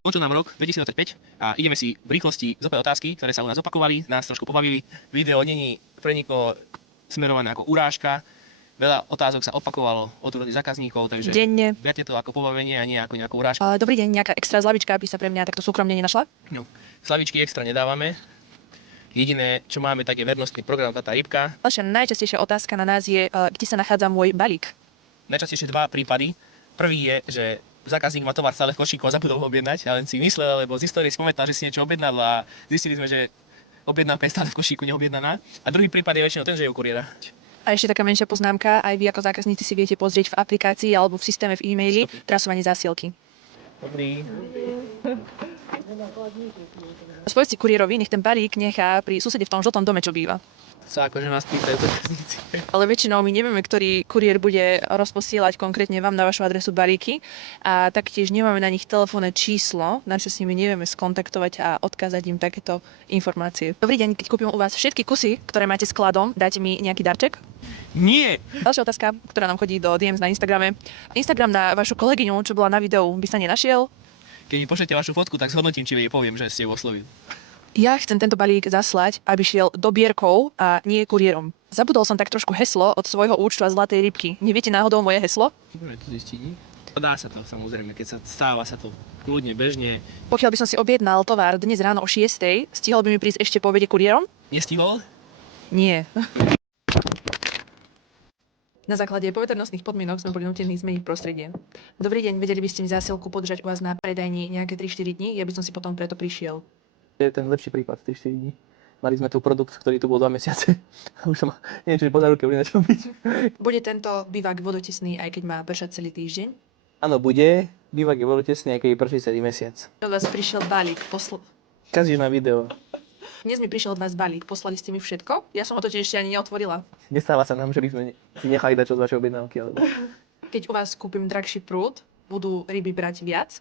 Skončil nám rok 2025 a ideme si v rýchlosti zopať otázky, ktoré sa u nás opakovali, nás trošku pobavili. Video není pre nikoho smerované ako urážka. Veľa otázok sa opakovalo od rôznych zákazníkov, takže Denne. berte to ako pobavenie a nie ako nejakú urážku. Dobrý deň, nejaká extra zľavička by sa pre mňa takto súkromne nenašla? No, slavičky extra nedávame. Jediné, čo máme, tak je vernostný program Tata Rybka. Ďalšia najčastejšia otázka na nás je, kde sa nachádza môj balík. Najčastejšie dva prípady. Prvý je, že zákazník má tovar stále v košíku a zabudol ho objednať, ale len si myslel, lebo z histórie spomenul, že si niečo objednal a zistili sme, že objednávka je stále v košíku neobjednaná. A druhý prípad je väčšinou ten, že je u kuriéra. A ešte taká menšia poznámka, aj vy ako zákazníci si viete pozrieť v aplikácii alebo v systéme v e-maili trasovanie zásielky. Dobrý. Spoveď si kuriérovi, nech ten balík nechá pri susede v tom žltom dome, čo býva. Sa akože nás pýtajú zákazníci. Ale väčšinou my nevieme, ktorý kuriér bude rozposielať konkrétne vám na vašu adresu balíky a taktiež nemáme na nich telefónne číslo, na čo s nimi nevieme skontaktovať a odkázať im takéto informácie. Dobrý deň, keď kúpim u vás všetky kusy, ktoré máte skladom, dáte mi nejaký darček? Nie! Ďalšia otázka, ktorá nám chodí do DMs na Instagrame. Instagram na vašu kolegyňu, čo bola na videu, by sa nenašiel? Keď mi pošlete vašu fotku, tak zhodnotím, či jej poviem, že ste ju oslovil. Ja chcem tento balík zaslať, aby šiel dobierkou a nie kuriérom. Zabudol som tak trošku heslo od svojho účtu a Zlatej rybky. Neviete náhodou moje heslo? Môžeme to zistiť. Dá sa to, samozrejme, keď sa stáva sa to kľudne, bežne. Pokiaľ by som si objednal tovar dnes ráno o 6:00, stihol by mi prísť ešte po obede kuriérom? Nestihol? Nie. Na základe poveternostných podmienok sme boli nútení zmeniť prostredie. Dobrý deň, vedeli by ste mi zásielku podržať u vás na predajni nejaké 3-4 dní? Ja by som si potom preto prišiel. Je ten lepší prípad, 3-4 dní. Mali sme tu produkt, ktorý tu bol 2 mesiace. A už som, neviem, či po záruke bude na čom byť. Bude tento bývak vodotesný, aj keď má pršať celý týždeň? Áno, bude. Bývak je vodotesný, aj keď je prší celý mesiac. Od vás prišiel balík. Kazíš na video. Dnes mi prišiel od vás balík. Poslali ste mi všetko? Ja som ho totiž ešte ani neotvorila. Nestáva sa nám, že by sme si nechali dať čo z vašej objednávky. Alebo... Keď u vás kúpim drahší prúd, budú ryby brať viac?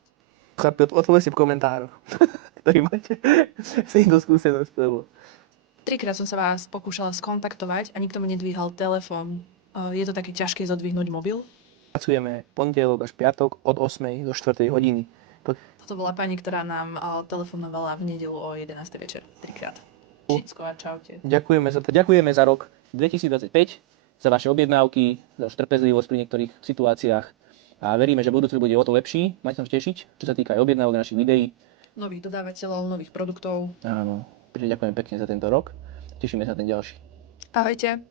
Odpoveď si v komentároch, ktorý máte s týmto skúsenosť. Trikrát som sa vás pokúšala skontaktovať a nikto mi nedvíhal telefón. Je to také ťažké zodvihnúť mobil? Pracujeme pondelok až piatok od 8 do 4 hodiny. Toto bola pani, ktorá nám telefonovala v nedeľu o 11. večer. Trikrát. Všetko a čaute. Ďakujeme za rok 2025, za vaše objednávky, za vašu trpezlivosť pri niektorých situáciách. A veríme, že budúci bude o to lepší. Máte sa tešiť, čo sa týka aj objednávok našich videí. Nových dodávateľov, nových produktov. Áno, takže ďakujem pekne za tento rok. Tešíme sa na ten ďalší. Ahojte.